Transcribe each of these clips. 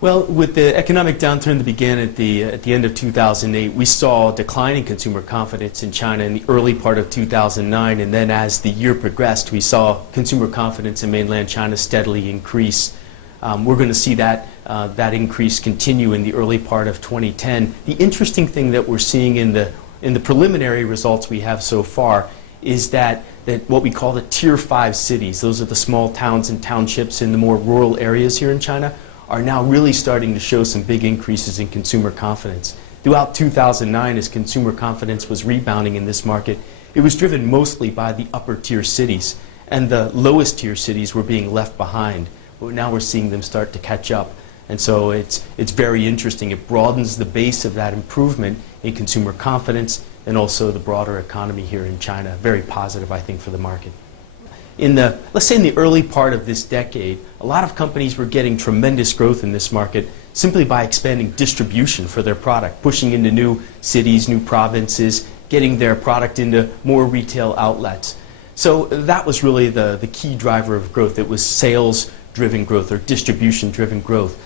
Well, with the economic downturn that began at the end of 2008, we saw a decline in consumer confidence in China in the early part of 2009, and then as the year progressed, we saw consumer confidence in mainland China steadily increase. We're going to see that increase continue in the early part of 2010. The interesting thing that we're seeing in the preliminary results we have so far is that what we call the Tier 5 cities, those are the small towns and townships in the more rural areas here in China, are now really starting to show some big increases in consumer confidence. Throughout 2009, as consumer confidence was rebounding in this market, it was driven mostly by the upper tier cities, and the lowest tier cities were being left behind. But now we're seeing them start to catch up. And so it's very interesting. It broadens the base of that improvement in consumer confidence and also the broader economy here in China. Very positive, I think, for the market. Let's say in the early part of this decade, a lot of companies were getting tremendous growth in this market simply by expanding distribution for their product, pushing into new cities, new provinces, getting their product into more retail outlets. So that was really the key driver of growth. It was sales-driven growth or distribution-driven growth.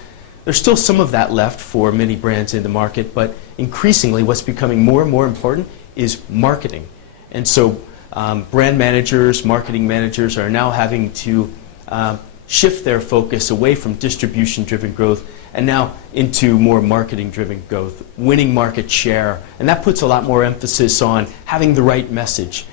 There's still some of that left for many brands in the market, but increasingly what's becoming more and more important is marketing. And so brand managers, marketing managers are now having to shift their focus away from distribution-driven growth and now into more marketing-driven growth, winning market share. And that puts a lot more emphasis on having the right message,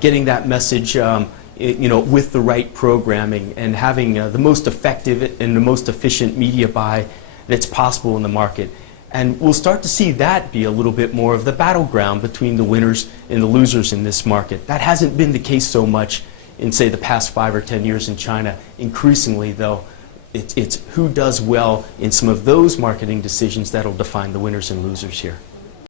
getting that message with the right programming, and having the most effective and the most efficient media buy that's possible in the market. And we'll start to see that be a little bit more of the battleground between the winners and the losers in this market. That hasn't been the case so much in, say, the past 5 or 10 years in China. Increasingly, though, it's who does well in some of those marketing decisions that'll define the winners and losers here.